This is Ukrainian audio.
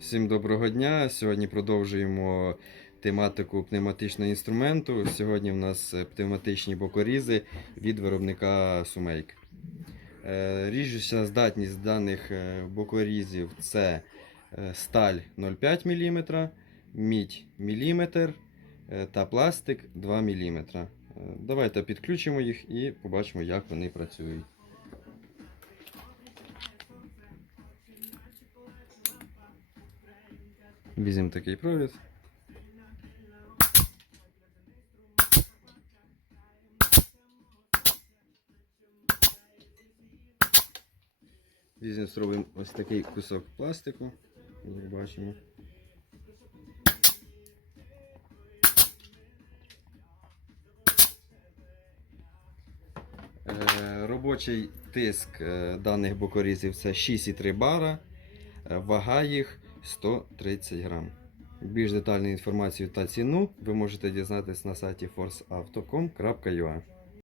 Всім доброго дня. Сьогодні продовжуємо тематику пневматичного інструменту. Сьогодні в нас е, пневматичні бокорізи від виробника Сумейк. Е, Ріжуча здатність даних е, бокорізів це сталь 0,5 мм, мідь е, та пластик 2 мм. Давайте підключимо їх і побачимо, як вони працюють. Візьмемо такий провід. Візьмемо зробимо ось такий кусок пластику, як бачимо. Е, Робочий тиск е, даних бокорізів це 6,3 бара, е, вага їх 130 грам. Більш детальну інформацію та ціну ви можете дізнатися на сайті forceauto.com.ua